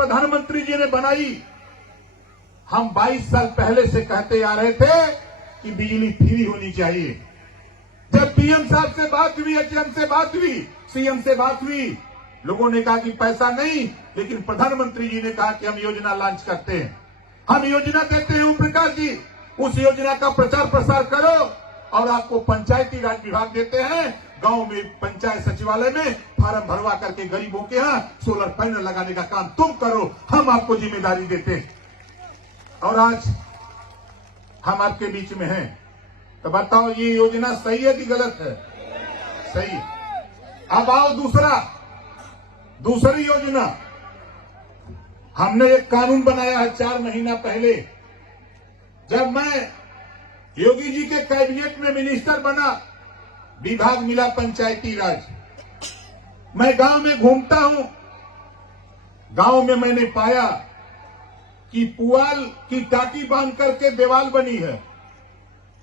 प्रधानमंत्री जी ने बनाई। हम 22 साल पहले से कहते आ रहे थे कि बिजली फ्री होनी चाहिए। जब पीएम साहब से बात हुई, एचएम से बात हुई, सीएम से बात हुई, लोगों ने कहा कि पैसा नहीं, लेकिन प्रधानमंत्री जी ने कहा कि हम योजना लॉन्च करते हैं, हम योजना देते हैं। ओम प्रकाश जी, उस योजना का प्रचार प्रसार करो और आपको पंचायती राज विभाग देते हैं। गांव में पंचायत सचिवालय में फार्म भरवा करके गरीबों के यहाँ सोलर पैनल लगाने का काम तुम करो, हम आपको जिम्मेदारी देते हैं। और आज हम आपके बीच में हैं, तो बताओ ये योजना सही है कि गलत है? सही है। अब आओ दूसरी योजना। हमने एक कानून बनाया है 4 महीना पहले, जब मैं योगी जी के कैबिनेट में मिनिस्टर बना, विभाग मिला पंचायती राज। मैं गांव में घूमता हूं, गांव में मैंने पाया कि पुआल की टाटी बांध करके दीवार बनी है,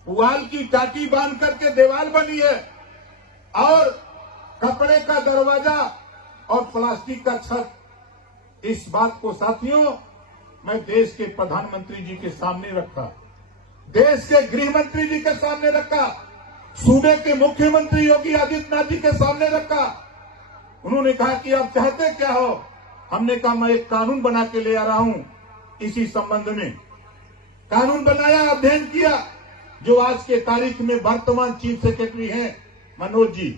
पुआल की टाटी बांध करके दीवार बनी है, और कपड़े का दरवाजा और प्लास्टिक का छत। इस बात को साथियों मैं देश के प्रधानमंत्री जी के सामने रखा, देश के गृह मंत्री जी के सामने रखा, सूबे के मुख्यमंत्री योगी आदित्यनाथ जी के सामने रखा। उन्होंने कहा कि आप चाहते क्या हो? हमने कहा मैं एक कानून बना के ले आ रहा हूं इसी संबंध में। कानून बनाया, अध्ययन किया, जो आज के तारीख में वर्तमान चीफ सेक्रेटरी हैं मनोज जी।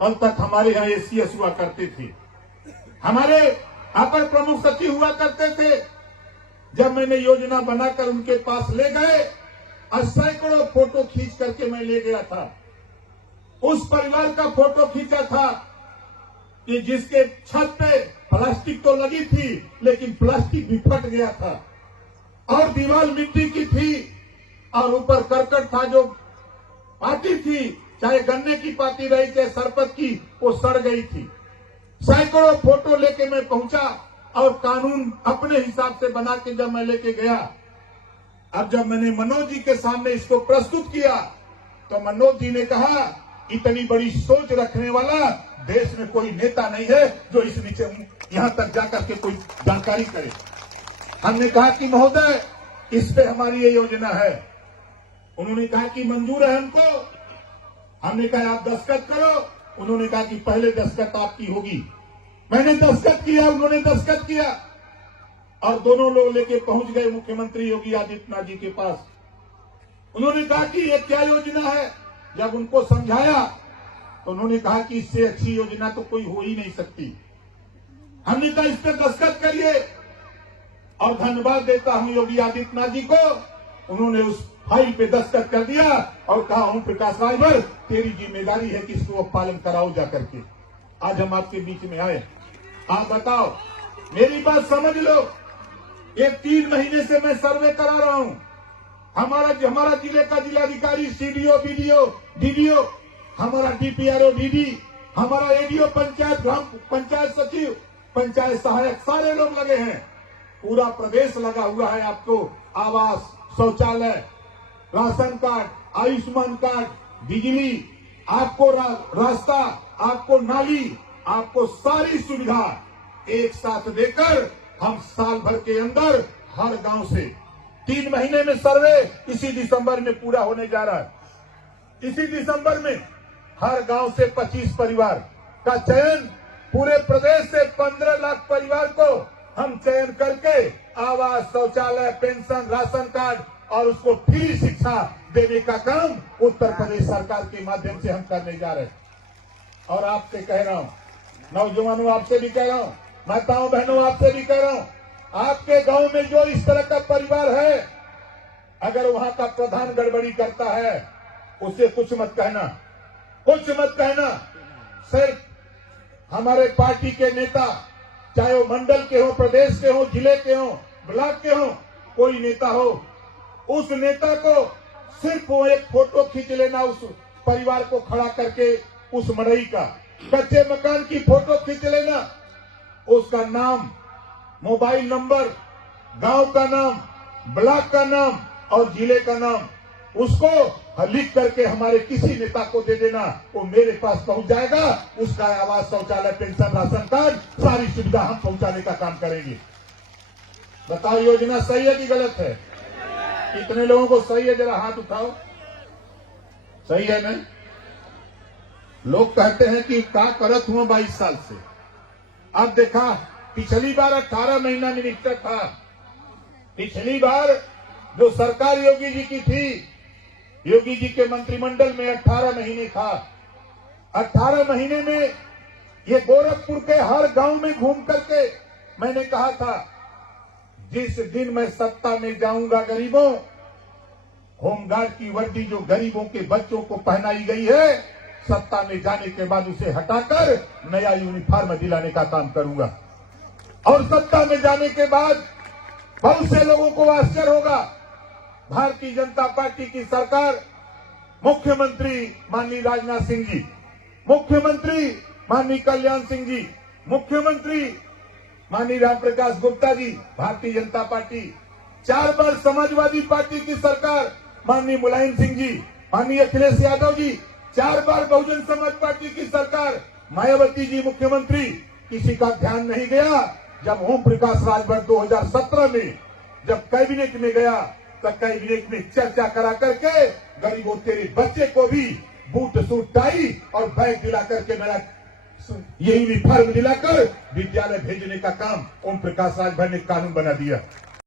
अब तक हमारे यहाँ एसीएस हुआ करते थे, हमारे अपर प्रमुख सचिव हुआ करते थे। जब मैंने योजना बनाकर उनके पास ले गए और सैकड़ों फोटो खींच करके मैं ले गया था, उस परिवार का फोटो खींचा था कि जिसके छत पे प्लास्टिक तो लगी थी लेकिन प्लास्टिक भी फट गया था, और दीवार मिट्टी की थी, और ऊपर करकट था, जो पाती थी, चाहे गन्ने की पाती रही चाहे सरपत की, वो सड़ गई थी। सैकड़ों फोटो लेके मैं पहुंचा और कानून अपने हिसाब से बना के जब मैं लेके गया, अब जब मैंने मनोज जी के सामने इसको प्रस्तुत किया, तो मनोज जी ने कहा इतनी बड़ी सोच रखने वाला देश में कोई नेता नहीं है जो इस नीचे यहां तक जाकर के कोई जानकारी करे। हमने कहा कि महोदय इस पे हमारी ये योजना है। उन्होंने कहा कि मंजूर है हमको। हमने कहा आप दस्तखत करो। उन्होंने कहा कि पहले दस्तखत आपकी होगी। मैंने दस्तखत किया, उन्होंने दस्तखत किया, और दोनों लोग लेके पहुंच गए मुख्यमंत्री योगी आदित्यनाथ जी के पास। उन्होंने कहा कि ये क्या योजना है? जब उनको समझाया तो उन्होंने कहा कि इससे अच्छी योजना तो कोई हो ही नहीं सकती। हमने कहा इस पर दस्तखत करिए, और धन्यवाद देता हूं योगी आदित्यनाथ जी को। उन्होंने उस फाइल पे दस्तखत कर दिया और कहा ओम प्रकाश राजभर तेरी जिम्मेदारी है कि इसको अब पालन कराओ जाकर के। आज हम आपके बीच में आए। आप बताओ, मेरी बात समझ लो। ये 3 महीने से मैं सर्वे करा रहा हूं। हमारा जिले का जिलाधिकारी, सीडीओ, बीडीओ, डीडीओ, हमारा डीपीआरओ, डीडी, हमारा एडीओ, पंचायत, ग्राम पंचायत सचिव, पंचायत सहायक, सारे लोग लगे हैं। पूरा प्रदेश लगा हुआ है। आपको आवास, शौचालय, राशन कार्ड, आयुष्मान कार्ड, बिजली, आपको रास्ता, आपको नाली, आपको सारी सुविधा एक साथ देकर हम साल भर के अंदर हर गांव से 3 महीने में सर्वे इसी दिसंबर में पूरा होने जा रहा है। इसी दिसंबर में हर गांव से 25 परिवार का चयन, पूरे प्रदेश से 15 लाख परिवार को हम चयन करके आवास, शौचालय, पेंशन, राशन कार्ड और उसको फ्री शिक्षा देने का काम उत्तर प्रदेश सरकार के माध्यम से हम करने जा रहे हैं। और आपसे कह रहा हूं, नौजवानों आपसे भी कह रहा हूं, माताओं बहनों आपसे भी कह रहा हूं, आपके गांव में जो इस तरह का परिवार है, अगर वहां का प्रधान गड़बड़ी करता है उसे कुछ मत कहना, कुछ मत कहना। सिर्फ हमारे पार्टी के नेता, चाहे वो मंडल के हो, प्रदेश के हो, जिले के हो, ब्लॉक के हो, कोई नेता हो, उस नेता को सिर्फ वो एक फोटो खींच लेना, उस परिवार को खड़ा करके, उस मड़ई का कच्चे मकान की फोटो खींच लेना, उसका नाम, मोबाइल नंबर, गांव का नाम, ब्लॉक का नाम और जिले का नाम, उसको लिख करके हमारे किसी नेता को दे देना, वो मेरे पास पहुंच जाएगा। उसका आवास, शौचालय, पेंशन, राशन कार्ड, सारी सुविधा हम पहुंचाने का काम करेंगे। बताओ योजना सही है कि गलत है? कितने लोगों को सही है? जरा हाथ उठाओ। सही है ना? लोग कहते हैं कि क्या करत हुआ 22 साल से। अब देखा, पिछली बार 18 महीना मिनिस्टर था। पिछली बार जो सरकार योगी जी की थी, योगी जी के मंत्रिमंडल में 18 महीने था। 18 महीने में ये गोरखपुर के हर गांव में घूम करके मैंने कहा था, जिस दिन मैं सत्ता में जाऊंगा गरीबों, होमगार्ड की वर्दी जो गरीबों के बच्चों को पहनाई गई है, सत्ता में जाने के बाद उसे हटाकर नया यूनिफॉर्म दिलाने का काम करूंगा। और सत्ता में जाने के बाद बहुत से लोगों को आश्चर्य होगा, भारतीय जनता पार्टी की सरकार, मुख्यमंत्री माननीय राजनाथ सिंह जी, मुख्यमंत्री माननीय कल्याण सिंह जी, मुख्यमंत्री माननीय रामप्रकाश गुप्ता जी, भारतीय जनता पार्टी, 4 बार समाजवादी पार्टी की सरकार, माननीय मुलायम सिंह जी, माननीय अखिलेश यादव जी, 4 बार बहुजन समाज पार्टी की सरकार, मायावती जी मुख्यमंत्री, किसी का ध्यान नहीं गया। जब ओम प्रकाश राजभर 2017 में जब कैबिनेट में गया, तो कैबिनेट में चर्चा करा करके गरीबों तेरे बच्चे को भी बूट सूट टाई और बैग दिला करके मेरा यही यूनिफॉर्म दिलाकर विद्यालय भेजने का काम ओम प्रकाश राजभर ने कानून बना दिया।